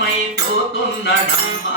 మాయమైపోతున్నడమ్మా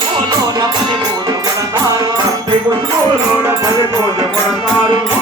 భక్తి ముసుగులోన పది మూడు కొడతారు భక్తి ముసుగులోన పది కొడతారు